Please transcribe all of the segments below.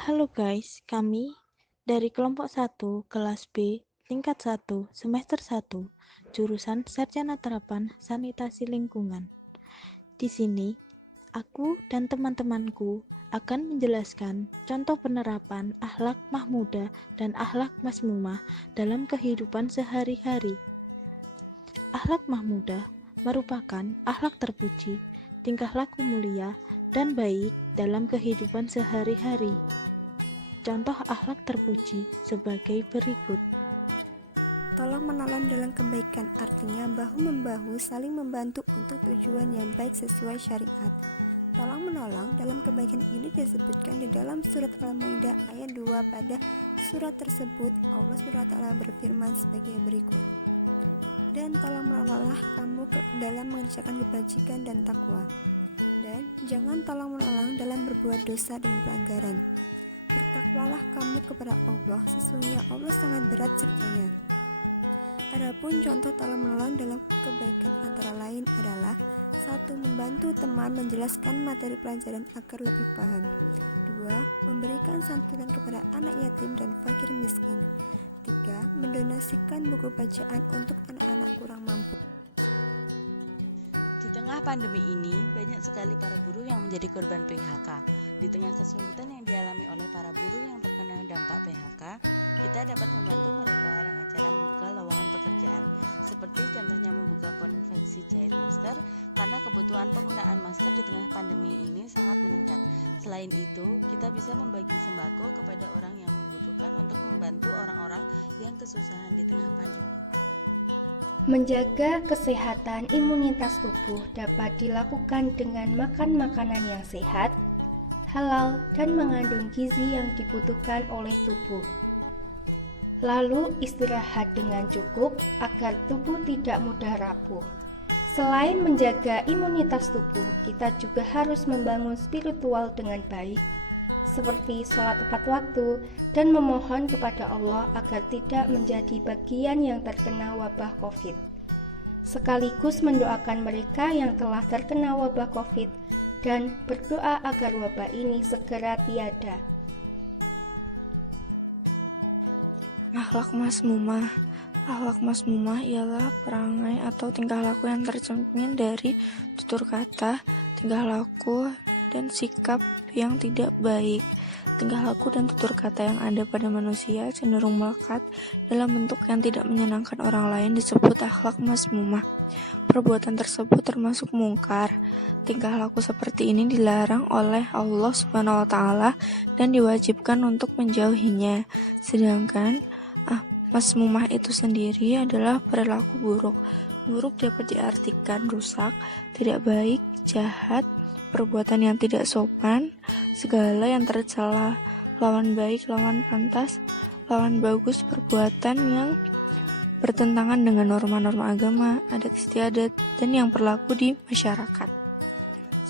Halo guys, kami dari kelompok 1 kelas B tingkat 1 semester 1 jurusan Sarjana Terapan Sanitasi Lingkungan. Di sini, aku dan teman-temanku akan menjelaskan contoh penerapan akhlak mahmudah dan akhlak masmumah dalam kehidupan sehari-hari. Akhlak mahmudah merupakan akhlak terpuji, tingkah laku mulia, dan baik dalam kehidupan sehari-hari. Contoh akhlak terpuji sebagai berikut. Tolong menolong dalam kebaikan, artinya bahu-membahu saling membantu untuk tujuan yang baik sesuai syariat. Tolong menolong dalam kebaikan ini disebutkan di dalam surat Al-Maidah ayat 2. Pada surat tersebut Allah SWT berfirman sebagai berikut. Dan tolong menolonglah kamu dalam mengerjakan kebajikan dan takwa. Dan jangan tolong menolong dalam berbuat dosa dan pelanggaran. Bertakwalah kamu kepada Allah, sesungguhnya Allah sangat berat siksanya. Adapun contoh tolong menolong dalam kebaikan antara lain adalah 1. Membantu teman menjelaskan materi pelajaran agar lebih paham. 2. Memberikan santunan kepada anak yatim dan fakir miskin. 3. Mendonasikan buku bacaan untuk anak-anak kurang mampu. Di tengah pandemi ini, banyak sekali para buruh yang menjadi korban PHK. Di tengah kesulitan yang dialami oleh para buruh yang terkena dampak PHK, kita dapat membantu mereka dengan cara membuka lowongan pekerjaan, seperti contohnya membuka konveksi jahit masker, karena kebutuhan penggunaan masker di tengah pandemi ini sangat meningkat. Selain itu, kita bisa membagi sembako kepada orang yang membutuhkan untuk membantu orang-orang yang kesusahan di tengah pandemi. Menjaga kesehatan imunitas tubuh dapat dilakukan dengan makan makanan yang sehat, halal, dan mengandung gizi yang dibutuhkan oleh tubuh. Lalu istirahat dengan cukup agar tubuh tidak mudah rapuh. Selain menjaga imunitas tubuh, kita juga harus membangun spiritual dengan baik, seperti sholat tepat waktu dan memohon kepada Allah agar tidak menjadi bagian yang terkena wabah COVID. Sekaligus mendoakan mereka yang telah terkena wabah COVID dan berdoa agar wabah ini segera tiada. Akhlak masmumah. Akhlak masmumah ialah perangai atau tingkah laku yang tercermin dari tutur kata, tingkah laku, dan sikap yang tidak baik. Tingkah laku dan tutur kata yang ada pada manusia cenderung melekat dalam bentuk yang tidak menyenangkan orang lain disebut akhlak masmumah. Perbuatan tersebut termasuk mungkar. Tingkah laku seperti ini dilarang oleh Allah Subhanahu wa taala dan diwajibkan untuk menjauhinya. Sedangkan masmumah itu sendiri adalah perilaku buruk. Buruk dapat diartikan rusak, tidak baik, jahat, perbuatan yang tidak sopan, segala yang tercela, lawan baik, lawan pantas, lawan bagus, perbuatan yang bertentangan dengan norma-norma agama, adat istiadat, dan yang berlaku di masyarakat.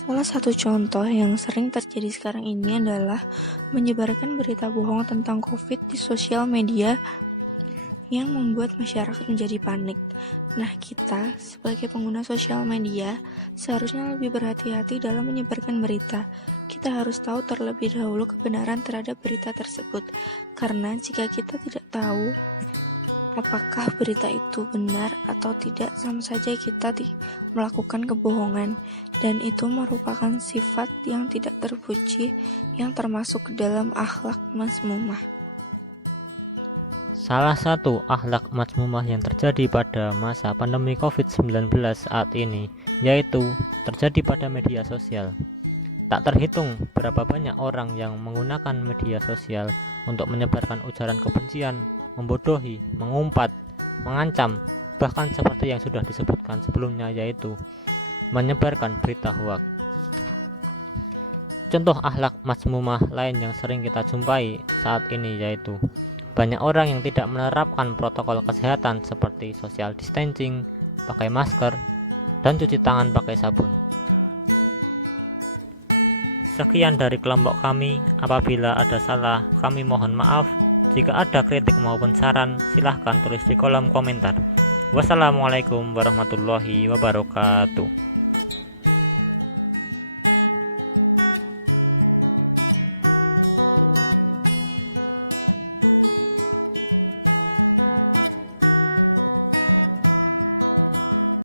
Salah satu contoh yang sering terjadi sekarang ini adalah menyebarkan berita bohong tentang COVID di sosial media yang membuat masyarakat menjadi panik. Nah, kita sebagai pengguna sosial media seharusnya lebih berhati-hati dalam menyebarkan berita. Kita harus tahu terlebih dahulu kebenaran terhadap berita tersebut, karena jika kita tidak tahu apakah berita itu benar atau tidak, sama saja kita melakukan kebohongan, dan itu merupakan sifat yang tidak terpuji yang termasuk ke dalam akhlak masmumah. Salah satu akhlak mazmumah yang terjadi pada masa pandemi COVID-19 saat ini yaitu terjadi pada media sosial. Tak terhitung berapa banyak orang yang menggunakan media sosial untuk menyebarkan ujaran kebencian, membodohi, mengumpat, mengancam, bahkan seperti yang sudah disebutkan sebelumnya yaitu menyebarkan berita hoaks. Contoh akhlak mazmumah lain yang sering kita jumpai saat ini yaitu banyak orang yang tidak menerapkan protokol kesehatan seperti social distancing, pakai masker, dan cuci tangan pakai sabun. Sekian dari kelompok kami. Apabila ada salah, kami mohon maaf. Jika ada kritik maupun saran, silahkan tulis di kolom komentar. Wassalamualaikum warahmatullahi wabarakatuh.